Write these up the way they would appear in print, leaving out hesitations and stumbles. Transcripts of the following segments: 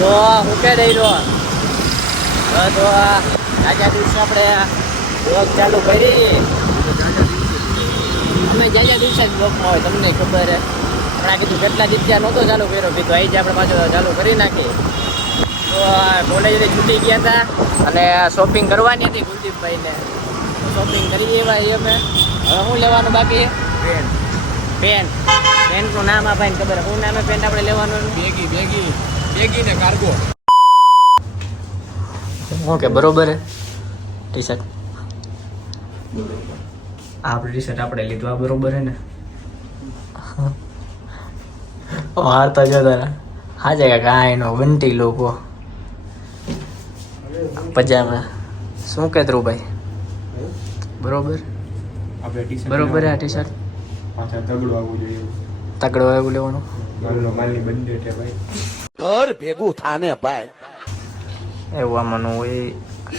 તો હું કે દઈ દો તો જાજા દિવસે આપણે બ્લોગ ચાલુ કરી. અમે જાજા દિવસે જ બ્લોગમાં હોય, તમને ખબર હે. આપણે કીધું કેટલા દિવસ ત્યાં નહોતો ચાલુ કર્યો, કીધું અહીં જ આપણે પાછો ચાલુ કરી નાખીએ. તો કોલેજથી છૂટી ગયા હતા અને શોપિંગ કરવાની હતી કુલદીપભાઈને. શોપિંગ કરી એવા અમે. હવે શું લેવાનું બાકી છે? પેન્ટનું નામ આ ભાઈને ખબર. શું નામે પેન્ટ આપણે લેવાનું? બેગી ને કાર્ગો. ઓકે, બરોબર હે. ટી શર્ટ આપણે ટી શર્ટ આપણે લીધું, આ બરોબર હે ને? વાર તો જો તારા હા જગ્યા કાંઈ નો બંટી લોકો પજામા. શું કે ધ્રુવ ભાઈ? બરોબર બરોબર હે આ ટી શર્ટ. તગડો એવું લેવાનું. ઘર ભેગું થાને ભાઈ એવું આમાંનું હોય.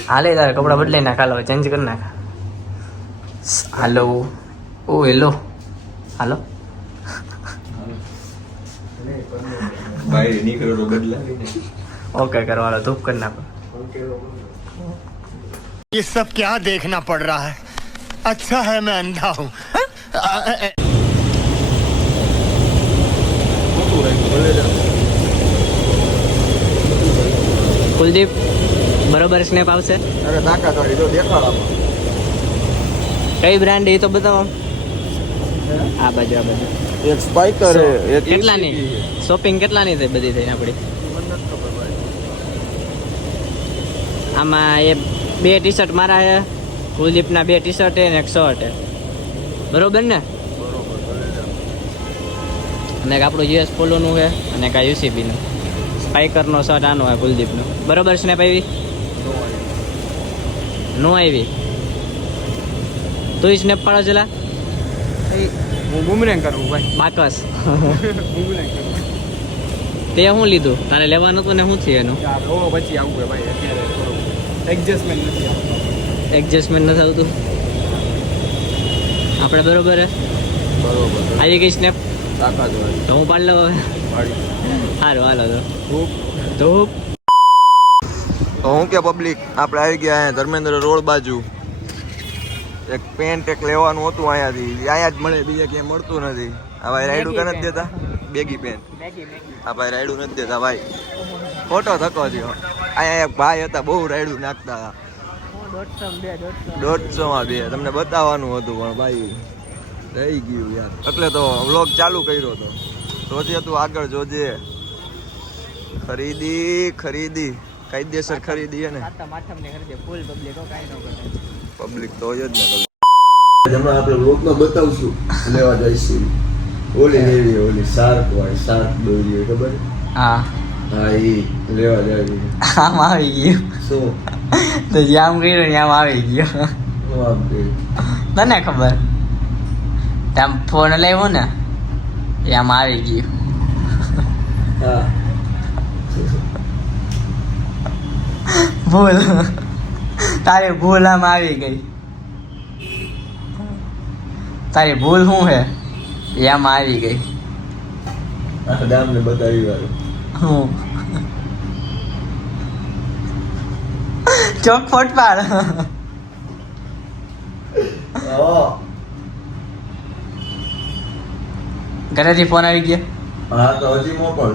હાલે તારે કપડા બદલાઈ નાખ. હાલો ચેન્જ કરી નાખ. હાલો ઓ હેલો હાલો ઓકે કરવાનો ધૂપ કરી નાખો. ये सब क्या देखना पड़ रहा है? अच्छा है मैं अंधा हूँ. કુલદીપ બરોબર સ્નેપ આવશે? અરે તાકાત વાળી તો દેખાડવામાં. કઈ બ્રાન્ડ એ તો બતાવો. આ બાજુ એક સ્પાઈકર હે, એક કેટલાની શોપિંગ કેટલાની થઈ બધી થઈ આપણી? આમાં એ 2 ટી શર્ટ મારા છે, કુલદીપના 2 ટી શર્ટ ને એક શર્ટ છે. બરોબર ને? અને એક આપણું યુએસ પોલોનું છે અને એક આ યુસીબીનું સ્પાઈકરનો શર્ટ આનો હોય કુલદીપનો. બરોબર સ્નેપ આવી? નો આવી? તું સ્નેપ પાડો ચલા. હું બુમરેંગ કરું ભાઈ. બાકસ તે શું લીધું? તારે લેવાનું હતું ને શું થયું એનું? પછી આવું ભાઈ, અત્યારે એડજસ્ટમેન્ટ નથી આવતું. એડજસ્ટમેન્ટ નથી આવતું આપણે. બરોબર હે? બરોબર આવી ગઈ સ્નેપ? તાકાત વાળી તો હું પાડ લઉં હવે. સારું હાલો તો ધૂપ. તો હું કે પબ્લિક આપણે આવી ગયા અહીંયા ધર્મેન્દ્ર રોડ બાજુ. એક પેન્ટ એક લેવાનું હતું અહીંયાથી. અહીંયા જ મળે, બીજે ક્યાંય મળતું નથી. આ ભાઈ રાયડું કે નથી દેતા? Baggy pant. આ ભાઈ રાયડું નથી દેતા ભાઈ. ખોટો ધક્કો થયો. અહીંયા એક ભાઈ હતા, બહુ રાયડું નાખતા હતા. 150 2 તમને બતાવવાનું હતું પણ ભાઈ રહી ગયું યાર. એટલે તો વ્લોગ ચાલુ કર્યો હતો. જોજે તું આગળ જોજે. ખરીદી કાયદેસર ખરીદી હે ને. પબ્લિક તો હોય જ ને. હમણાં આપણે વ્લોગમાં બતાવશું લેવા જઈશું. ઓલી લેવી, ઓલી શાર્ક વાળી શાર્ક દોરી હોય ખબર? હા હા એ લેવા જાવી. આમ આવી ગયું. શું તો જામ કર્યું ને આમ આવી ગયો. શું આમ કર્યું? તને ખબર? તમે ફોન લાવ્યો ને એ આમ આવી ગયું. હા ભૂલ તારી ભૂલ આમ આવી ગઈ. તારી ભૂલ શું હે એ આમ આવી ગઈ. આ ડામને બતાવી વાળું. હું ચોખફોટ પાડ. ઘરેથી ફોન આવી ગયા. હા તો હજી મોકલ.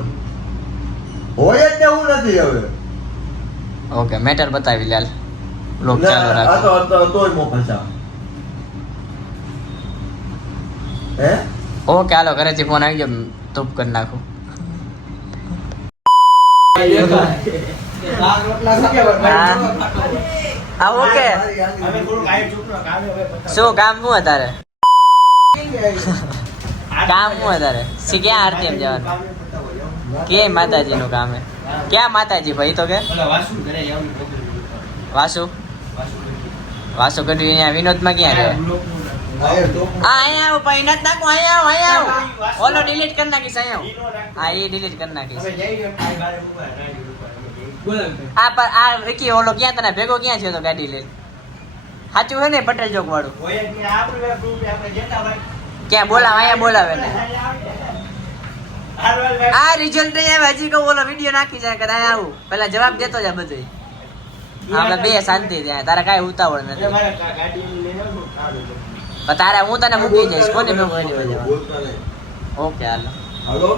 હોય જ ને હું નથી હવે. ઓકે મેટર બતાવી લાલ. લોક ચાલુ આ રાખો. તો તોય મોકલશા. હે ઓકે હાલો ઘરેથી ફોન આવી ગયો. ધૂપ કરી નાખું. હા ઓકે. શું કામ શું તારે? કામ શું તારે? ક્યાં આરતી એમ જવાનું? કે માતાજી નું કામ હે? ક્યાં માતાજી ભાઈ? તો કે વાસુ ગઢવી અહીંયા વિનોદમાં ક્યાં રહે? અહીંયા આવો ભાઈ નથી નાખું. અહીંયા આવો. ઓલો ડિલીટ કરી નાખીશ. અહીંયા હા એ ડિલીટ કરી નાખીશ. આ વિકી ઓલો ક્યાં તને ભેગો ક્યાં છે? તો ગાડી લઈ સાચું છે ને? પટેલ ચોક વાળું ક્યાં બોલાવે? અહીંયા બોલાવે ને. આ રિઝલ્ટ નહીં આવે હજી કહું ઓલો વિડીયો નાખી જાય કે ત્યાં આવું પેલા જવાબ દેતો જા બધું આપણે બે શાંતિ ત્યાં તારા કાંઈ ઉતાવળ નથી પણ તારે હું તને મૂકી જઈશ કોને ઓકે હાલો હાલો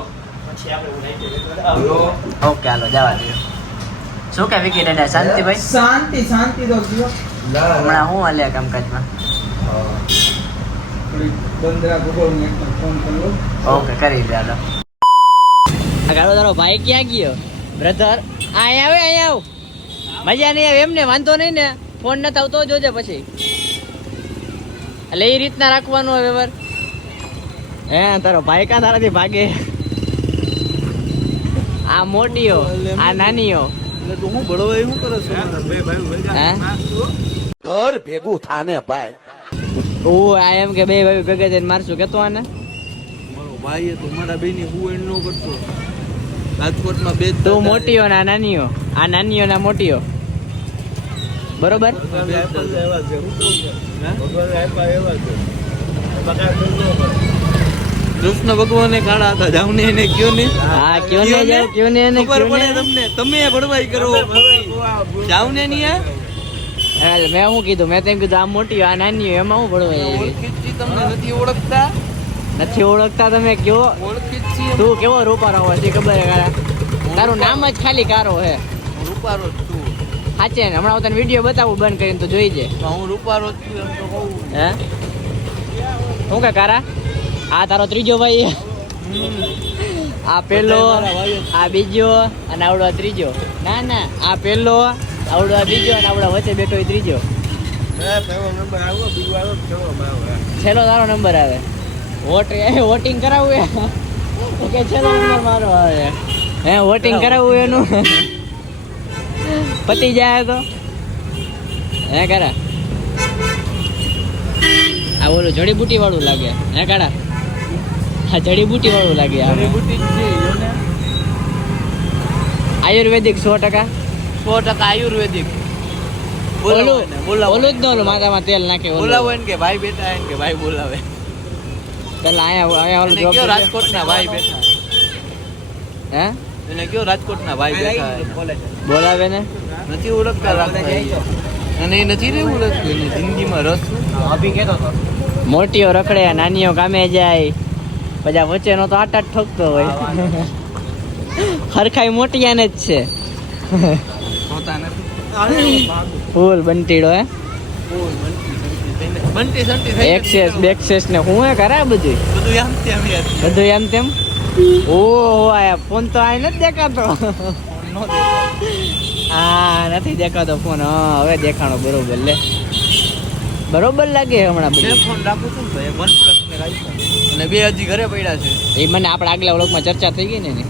ઓકે હાલો જવા દો શું કે વિકી દાદા શાંતિ ભાઈ શાંતિ શાંતિ તો જીવો હમણાં હું હાલે કામકાજમાં બંદરા ગોગોળ ને એકદમ ફોન કર્યો ઓકે કરી દે હાલો ગાડો તારો ભાઈ ક્યાં ગયો બ્રધર અહીંયા આવે અહીંયા આવ મજા નહીં આવે એમને વાંધો નહીં ને ફોન નથી આવતો જોજે પછી એટલે એ રીતના રાખવાનું હવે વ્યવહાર હે તારો ભાઈ કાં તારાથી ભાગે આ મોટીઓ આ નાનીઓ એટલે તું હું બળો એવું કરે છે બે ભાઈ હે ઘર ભેગું થાને ભાઈ ઓ આ એમ કે બે ભાઈ ભેગા થઈને મારશું કેતો આને મારો ભાઈ તો મારા બેની હું એનો કરતો રાજકોટમાં બે તું મોટીઓ ને આ નાનીઓ આ નાનીઓ ને આ મોટીઓ બરોબર કૃષ્ણ ભગવાને કાળા હતા જાવને એને કયો ને હા ક્યો ને જાવ ક્યો ને એને ખબર ક્યો ને પડે તમને તમે ભડવાઈ કરો જાવને નહીં મેં શું કીધું મેં તેમ કીધું આ મોટી આ નાની એમાં હું ભણવા ઓળખીચી તમને નથી ઓળખતા નથી ઓળખતા તમે કયો ઓળખીચી તું કેવો રૂપારો હોય છે ખબર છે તારું નામ જ ખાલી કારો હે રૂપારો જ છું સાચે ને હમણાં હું તને વિડીયો બતાવું બંધ કરીને તો જોઈ જાય હું રૂપારો જ છું એમ તો કહું હે શું કે કારા આ તારો ત્રીજો ભાઈ આ પેલો આ બીજો અને આવડો આ ત્રીજો ના ના આ પેલો આવડો આ બીજો અને આવડો વચ્ચે બેઠો એ ત્રીજો છેલ્લો તારો નંબર આવે વોટિંગ કરાવવું કે છેલ્લો નંબર મારો આવે હે વોટિંગ કરાવવું એનું પતી જાય તો હે કરા આ ઓલું જડીબુટી વાળું લાગે હે કાળા હા જડીબુટી વાળું લાગે આ આયુર્વેદિક 100% 100% આયુર્વેદિક ઓલું ઓલું જ ન ઓલું માથામાં તેલ નાખે બોલાવો એને કે ભાઈ બેઠા એને કે ભાઈ બોલાવે પેલા અહીંયા ઓલું એને drop કયો કરી દે. રાજકોટના ભાઈ બેઠા હે એને કયો રાજકોટના ભાઈ બેઠા બોલાવે ને નથી ઓળખતા રાખતા અને એ નથી રે ઓળખતું એને જિંદગીમાં રસ મોટીઓ રખડે નાનીઓ કામે જાય પછી આ વચ્ચેનો તો આટા જ ઠોકતો હોય હરખાઈ મોટિયાને જ છે હોતા નથી ફૂલ બંટીડો હે બંટી સંટી થઈ એક્સેસ બેક્સેસ ને હું હે કરા બધું બધું આમ તેમ યાર બધું એમ તેમ ઓહો આ ફોન તો આ નથી દેખાતો હા નથી દેખાતો ફોન હા હવે દેખાણો બરોબર લે બરોબર લાગે હમણાં બે બધું ફોન રાખું છું ને ભાઈ OnePlus ને iPhone અને બે હજી ઘરે પડ્યા છે એ મને આપણે આગલા વ્લોગમાં ચર્ચા થઈ ગઈ ને એની.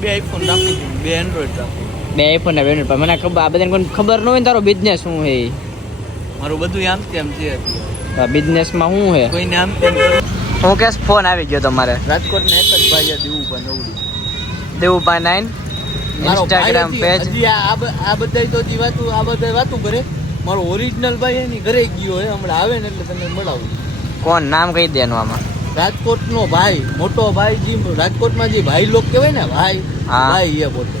બે આઈફોન રાખું છું બે એન્ડ્રોઈડ રાખું બે આઈફોન ને બેનર પર મને ખબર આ બધાને કોઈ ખબર ન હોય ને તારો બિઝનેસ શું હે મારું બધું આમ તેમ છે બિઝનેસમાં શું હે કોઈને આમ તેમ કરું. હું કેસ ફોન આવી ગયો તમારે રાજકોટના એક જ ભાઈ દેવું પણ નવડું દેવુભાઈ 9 મારો ઇન્સ્ટાગ્રામ ભાઈ પેજ હજી આ બધાય તો હજી વાતું કરે મારો ઓરિજિનલ ભાઈ એની ઘરે ગયો હે હમણાં આવે ને એટલે તમને મળાવું કોણ નામ કહી દેનું આમાં રાજકોટનો ભાઈ મોટો ભાઈ જે રાજકોટમાં જે ભાઈ લોક કહેવાય ને ભાઈ હા. ભાઈ એ પોતે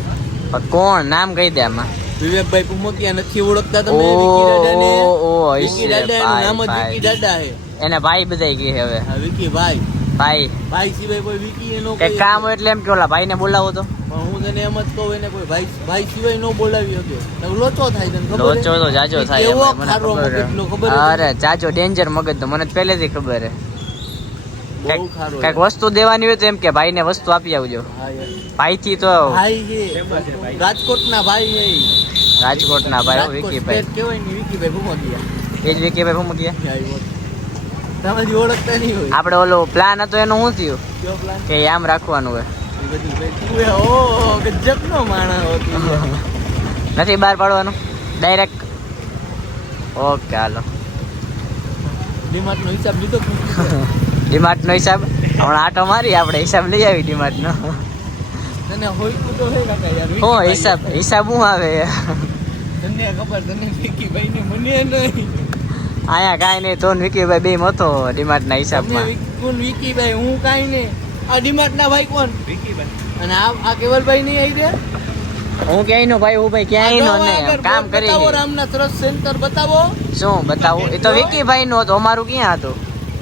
પણ કોણ નામ કહી દે આમાં વિવેકભાઈ પુમકિયા નથી ઓળખતા તમે ઓ, વિકી દાદાને ઓ, વિકી હશે, દાદા એનું નામ જ ભાઈ, વિકી દાદા હે એને ભાઈ બધાય કહે હવે હા વિકી ભાઈ ભાઈ ભાઈ સિવાય કોઈ વિકી એનો કઈ કામ હોય એટલે એમ કે ઓલા ભાઈને બોલાવો તો પણ હું તને એમ જ કહું એને કોઈ ભાઈ સિવાય નો બોલાવી શકે તો લોચો થાય તને ખબર લોચો તો જાજો થાય કેવો એમાં, મને ખારો ખબર મગજનો હે. ખબર હે? અરે જાજો ડેન્જર મગજ તો મને તો પહેલેથી ખબર હે બહુ ખારો કઈક વસ્તુ દેવાની હોય તો એમ કે ભાઈને વસ્તુ આપી આવજો હા યાર. ભાઈથી તો ભાઈ છે રાજકોટના ભાઈ છે રાજકોટના ભાઈ હો, રાજકોટ વિકીભાઈ state કહેવાય ને વિકીભાઈ ભૂમકિયા. એ જ વિકીભાઈ ભૂમ ગયા તમે હજી ઓળખતા નહીં હોય આપણે ઓલો પ્લાન હતો એનું શું થયું કયો plan? કે આમ રાખવાનું હોય એ બધું ભાઈ તું એ ઓહો, ગજબનો માણસ હતો યાર. નથી બહાર પાડવાનું ડાયરેક્ટ ઓકે હાલો DMart નો હિસાબ લીધો કે નથી? ડીમાર્ટનો હિસાબ હમણાં આટો મારી આપણે હિસાબ લઈ આવી ડીમાર્ટનો તને હોયતું તો હે કાકા યાર શું વિકીભાઈ હિસાબ હિસાબ શું આવે તને ખબર તને વિકીભાઈ ને મને નહીં અહીંયા કાંઈ નહીં તો ને વિકીભાઈ બે મતો ડીમાર્ટના તમે હિસાબમાં કોણ વિકીભાઈ હું કાંઈ નહીં આ ડીમાર્ટ ના ભાઈ કોણ? અને આ કેવલભાઈ નહીં આવી રહ્યા? હું ક્યાંય નો ભાઈ, હું ભાઈ ક્યાંય નો નહીં, કામ કરી બતાવો, છે. રામના સરસ સેન્ટર બતાવો. શું બતાવું? એ તો વિકીભાઈ નું હતું, અમારું ક્યાં હતું?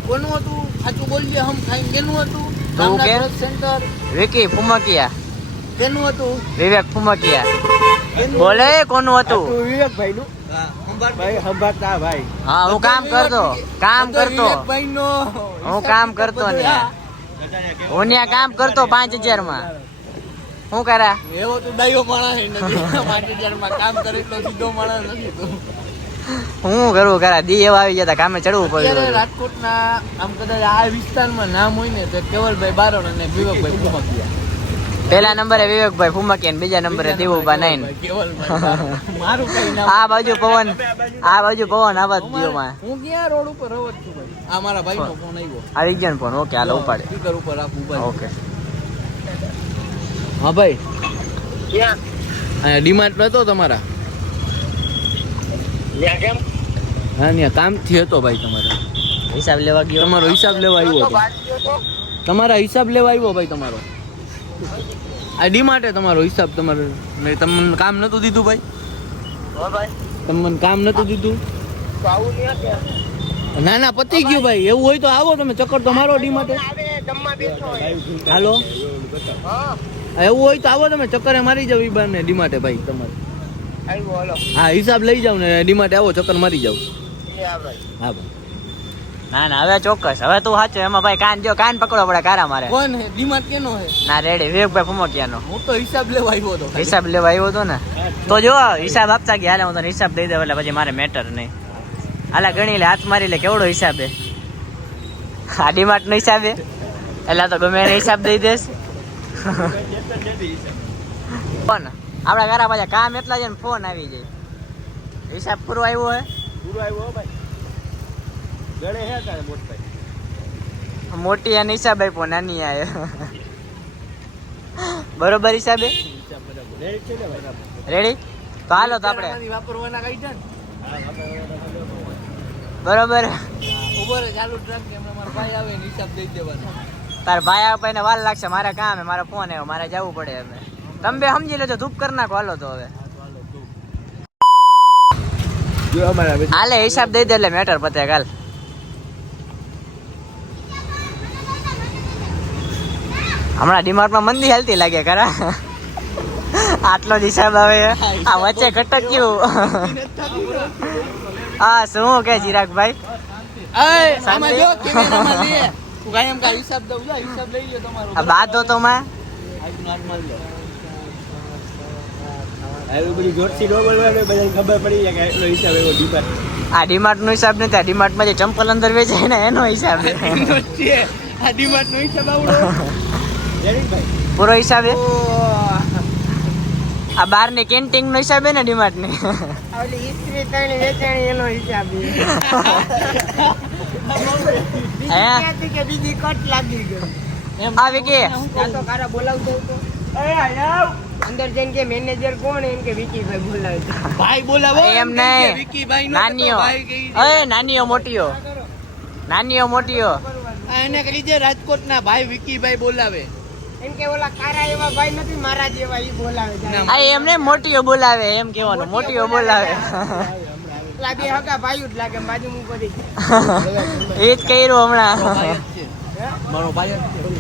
કોનું હતું? સાચું બોલજે. હમ ખાઈ કેનું હતું? તું રામના કે? સરસ સેન્ટર વિકી ફુમકિયા, કેનું હતું? વિવેક ફુમકિયા. કેનું? બોલે કોનું હતું? વિવેકભાઈ નું. ભાઈ સંભાળતા ભાઈ. હા, હું કામ કરતો, કામ કરતો, વિવેકભાઈ નો હું કામ કરતો ન્યા. હું ન્યા કામ કરતો 5000 માં. શું કરા? એવો તો ડાયો માણસ નથી. 5000 માં કામ કરે એટલો સીધો માણસ નથી તું. હું કરવું કરા? દી એવા આવી જતા, કામે ચડવું અત્યારે પડ્યું. રાજકોટના આમ કદાચ આ વિસ્તારમાં નામ હોય ને તો કેવલભાઈ બારોટ અને વિવેકભાઈ ફુમકિયા. પેલા નંબરે વિવેકભાઈ ફુમકિયા ને બીજા નંબરે દેવુભા નાઈન. કેવલભાઈ બારોટ. મારું કઈ નામ. આ બાજુ પવન, આ બાજુ પવન આવાજ દિયો માં. હું ક્યાં રોડ ઉપર રહું જ છું ભાઈ. આ મારા ભાઈનો ફોન આવ્યો. આવી ગયા ફોન. ઓકે, હાલો ઉપાડે. સ્પીકર ઉપર રાખું ભાઈ. ઓકે. હા ભાઈ. અહીંયા ડીમાર્ટ નતો તમારા? હા ત્યાં કામથી હતો ભાઈ તમારે. હિસાબ લેવા ગયો. તમારો હિસાબ લેવા આવ્યો હતો. તમારા હિસાબ લેવા આવ્યો ભાઈ તમારો. આ ડીમાર્ટે તમારો હિસાબ તમારે નહીં, તમને કામ નતું દીધું ભાઈ? તમને કામ નતું દીધું? ના ના પતી ગયું ભાઈ. એવું હોય તો આવો તમે, ચક્કર તો મારો ડીમાર્ટે. હાલો, એવું હોય તો આવો તમે, ચક્કરે મારી જાવ ઈ બાને ડીમાર્ટે ભાઈ તમારે. હા હિસાબ લઈ જાવ ને ડીમાર્ટે આવો, ચક્કર મારી જાવ. હા ભાઈ. ના ના, હવે ચોક્કસ. હવે તું સાચો એમાં ભાઈ. કાન જો, કાન પકડો પડે કારા મારે. કોણ હે ડીમાર્ટ? કેનો હે? ના રેડી, વિવેકભાઈ ફુમકિયાનો. હું તો હિસાબ લેવા આવ્યો હતો. હિસાબ લેવા આવ્યો હતો ને, તો જો હિસાબ આપતા ગયા. હાલે હું તને હિસાબ દઈ દઉં એટલે પછી મારે મેટર નહીં. હાલા ગણી લે, હાથ મારી લે, કેવડો હિસાબ હે? આ ડીમાર્ટ નો હિસાબ હે એટલે તો ગમે એને હિસાબ દઈ દેશ. પણ આપડા ઘરા પાછા કામ એટલા છે ને, ફોન આવી જાય. હિસાબ પૂરો આવ્યો હે? મોટી અને હિસાબ આપ્યો, નાની આ બરોબર હિસાબે રેડી? તો હાલો તો આપણે વાપરવાના કઈ છે ને બરોબર. ઉભો રે, ચાલુ ટ્રક કે હમણાં મારા ભાઈ આવે ને હિસાબ દઈ દેવાનો. તાર ભાઈ આવે ને વાર લાગશે, મારે કામ હે, મારે ફોન આવ્યો, મારે જવું પડે. હવે તમે બે સમજી લેજો, ધૂપ કરી નાખો. હાલો તો હવે હાલે હિસાબ દઈ દે એટલે મેટર પતે. કાલ હમણાં ડીમાર્ટમાં મંદી હાલતી લાગે ખરા. આટલો જ હિસાબ આવે. આ વચ્ચે ઘટક્યું. હા શું કે ચિરાગભાઈ? આમાં જો કેમેરામાં લે. તું કાંઈ એમ કાંઈ હિસાબ દઉં, લો હિસાબ લઈ લ્યો તમારો. આ બાદો તો માં આ ડીમાર્ટ નો હિસાબ નથી. આ ડીમાર્ટ માં જે ચંપલ અંદર વેચાય ને એનો હિસાબ છે. આ ડીમાર્ટ નો હિસાબ આવડો. પૂરો હિસાબ હે. આ બાર ની કેન્ટીન નો હિસાબ હે ને ડીમાર્ટ ની. આ વિકી અંદર જઈને કે મેનેજર કોણ? એમ કે વિકીભાઈ બોલાવે. ભાઈ બોલાવો. એમ નહીં, વિકીભાઈ નો નાનીઓ. ભાઈ કહી દે. અય નાનીઓ મોટીઓ, નાનીઓ મોટીઓ. એને કહી દે રાજકોટ ના ભાઈ વિકીભાઈ બોલાવે. એમ કે ઓલા કારા એવા ભાઈ નથી મારા જેવા, ઈ બોલાવે. આ એમને મોટીઓ બોલાવે એમ કેવાનું. મોટીઓ બોલાવે. પેલા બે હગા ભાઈ જ લાગે બાજુ હું કરી. એ જ કર્યું હમણાં. મારો ભાઈ જ છે.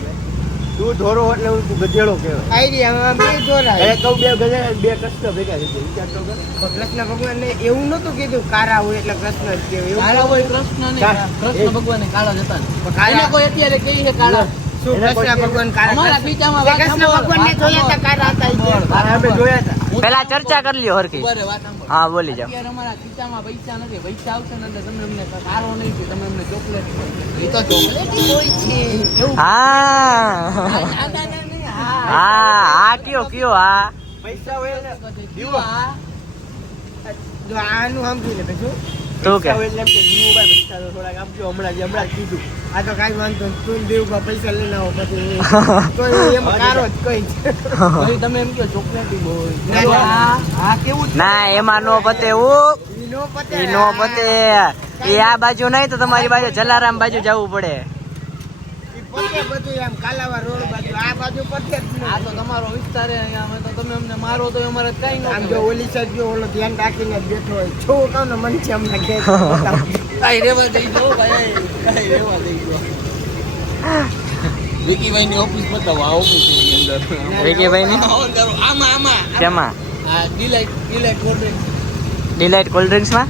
તું ધોરો એટલે હું ગધેડો કહેવાય. આઈડિયા બે જોરા. એ કહું બે ગધેડા બે કૃષ્ણ ભેગા થઈ ગયા. વિચાર તો કર. કૃષ્ણ ભગવાન ને એવું નતું કીધું કારા હોય એટલે કૃષ્ણ જ કહેવાય. કાળા હોય કૃષ્ણ નહીં. કૃષ્ણ ભગવાન કાળા જતા ને. કાળા- એને કોઈ અત્યારે કહી છે કાળા. શું કૃષ્ણ ભગવાન અમારા કારા? ખીચામાં વાત કૃષ્ણ સાંભળો. ભગવાન ને જોયા હતા કારા હતા ઈ કે. આ અમે જોયા હતા. પેલા ચર્ચા કરી લ્યો હરકી. ઉભા રહે, વાત સાંભળો. હા બોલી જાઓ. અત્યારે અમારા ખીચામાં પૈસા નથી. પૈસા આવશે ને એટલે તમે અમને કારો નહીં કે તમે અમને ચોકલેટ એ તો ચોકલેટ હોય છે એવું. હા હા હા કયો કયો હા. પૈસા હોય ને જો આનું સમજી લે પછી તું કે પૈસા હોય એટલે એમ કે દીવુભાઈ પૈસા તો થોડાક આપજો. હમણાં જ કીધું. આ તો કાંઈ વાંધો નહીં. તું દેવું પૈસા લઈને આવો પછી તો એમ કારો જ કઈ છે. પછી તમે એમ કહો ચોકલેટ ના, આ કેવું છે? ના એમાં નો પતે. હું ઈ નો પતે. ઈ નો પતે. એ આ બાજુ નહીં તો તમારી બાજુ જલારામ બાજુ જવું પડે. ઈ પોતે બધું આમ કાલાવા રોડ બાજુ આ બાજુ પોતે જ નહીં. આ તો તમારો વિસ્તાર છે અહીંયા અમે તો તમે અમને મારો તો અમારે કઈ ન આમ જો ઓલી સાઈડ જો ઓલો ધ્યાન રાખીને જ બેઠો હોય છો કહું ને મન છે અમને ઘેર કાઈ રેવા દઈ દો ભાઈ કાઈ રેવા દઈ દો વિકીભાઈ ની ઓફિસ બતાવો આ ઓફિસ ની અંદર વિકીભાઈ ની આમાં કેમાં આ delight cold drink delight cold drinks માં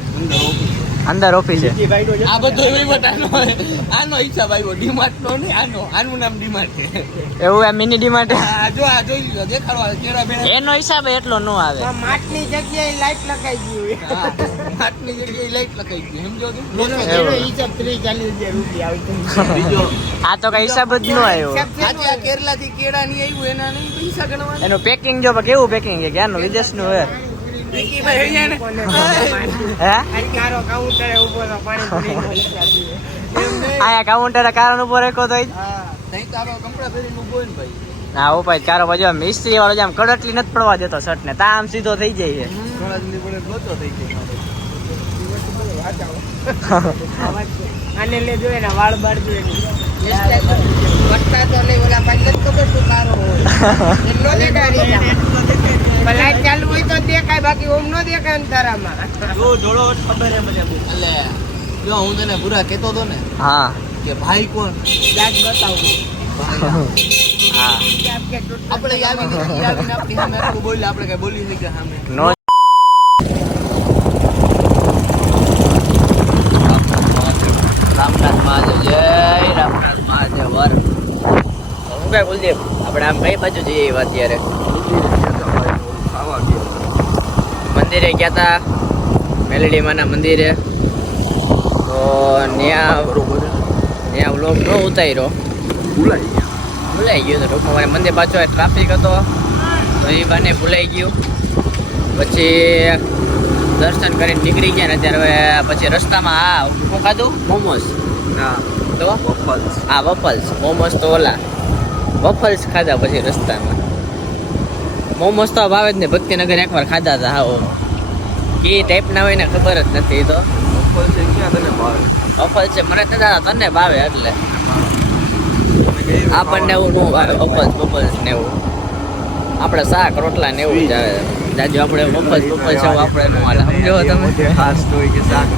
અંદર ઓફિસ છે આ બધો વહીવટ આનો હિસાબ આવ્યો ડીમાર્ટ નો નહીં આનું નામ ડીમાર્ટ છે એવું આ મિની ડીમાર્ટ આ જો આ જોઈ લો દેખાડવા કેરા બેરા એનો હિસાબ એટલો ન આવે માટની જગ્યાએ લાઈટ લગાઈ ગઈ હોય આટલી જગ્યાએ લાઈટ લગાઈ ગઈ સમજો કે એનો હિસાબ 30-40 રૂપિયા આવી બીજો આ તો કઈ હિસાબ જ ન આવ્યો આજે આ કેરલા થી કેળા ની આવ્યું એના નહીં પૈસા ગણવા એનું પેકિંગ જો પણ કેવું પેકિંગ છે ક્યાંનું વિદેશનું હે વિકીભાઈ અહીંયા ને હે કારો કાઉન્ટરે ઉભો તો પાણીપુરીનો હિસાબ દે. આયા કાઉન્ટર કારણ ઉપર રેખો તો નહીં તારો કપડા પહેરીને ઉભો હોય ને ભાઈ ના ઓ ભાઈ ચારો બાજુ આમ મિસ્ત્રી વાળો આમ કડટલી નથી પડવા દેતો શર્ટ ને તા આમ સીધો થઈ જાય છે થોડા દિન પડે લોચો થઈ ગયો આને લે જોઈએ ને વાળ બાળ જોઈએ વટતા તો નહીં ઓલા ભાઈ નથી ખબર તું કારો હોય એટલો ને ડારી જા લાઈટ ચાલુ હોય તો દેખાય બાકી ઓમ નો દેખાય ને તારામાં જો જોડો ખબર હે મને એટલે જો હું તને પૂરા કહેતો તો ને હા કે ભાઈ કોણ દાંત બતાવું હા આપણે આવીને આપણી સામે આટલું બોલ્યા આપણે કઈ બોલી નહીં કે સામે નો રામનાથ મહાદેવ જય રામનાથ મહાદેવ વર હું કઈ કુલદીપ આપણે આમ કઈ બાજુ જઈએ એવા અત્યારે મંદિરે ગયા તા મેલેડી માના મંદિરે તો ત્યાં વ્લોગ ન ઉતાર્યો ભૂલાઈ ગયો તો ટૂંકમાં મારે મંદિર પાછો ટ્રાફિક હતો તો એ બાને ભૂલાઈ ગયું પછી દર્શન કરીને નીકળી ગયા ને ત્યારે પછી રસ્તામાં આ શું ખાધું મોમોસ તો હા વફલ્સ મોમોસ તો ઓલા વફલ્સ ખાધા પછી રસ્તામાં મોમોસ તો ભાવે જ ને ભક્તિનગર એકવાર ખાધા હતા હા કે ટાઈપના હોય ને ખબર જ નથી તો વફલ્સ છે મને તો દાદા તને ભાવે એટલે આપણને એવું ન ભાવે વફલ્સ ને એવું આપણે શાક રોટલા ને એવું જ આવે જાજુ આપણે વફલ્સ છે આપણે ન હાલે સમજો તમે ખાસ તો હોય કે શાક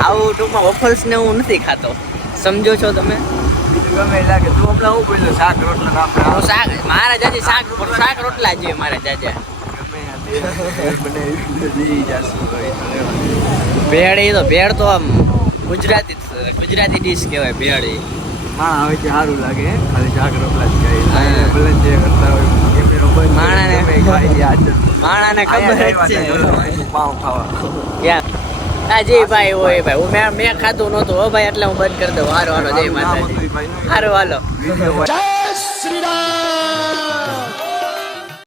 આવું ટૂંકમાં વફલ્સ ને હું નથી ખાતો સમજો છો તમે ગમે લાગે તું હમણાં હું બોલ્યો શાક રોટલા આપણે હું શાક મારા જાજે શાક રોટલા જોઈએ મારા જાજે ભેળ એ તો ભેળ તો આમ ગુજરાતી ડીશ કહેવાય ભેળ એ હા હવે કે સારું લાગે ખાલી શાક રોટલા જ ખાઈ ભલે જે કરતા હોય કેમેરો બંધ માણાને ખાઈ લે આજ માણાને ખબર જ છે પાઉં ખાવા યાર હા જી ભાઈ હોય ભાઈ મેં ખાધું નહોતું હો ભાઈ એટલે હું બંધ કરી દઉં હારો હાલો જય માતાજી હારો હાલો વિડીયો जय श्री राम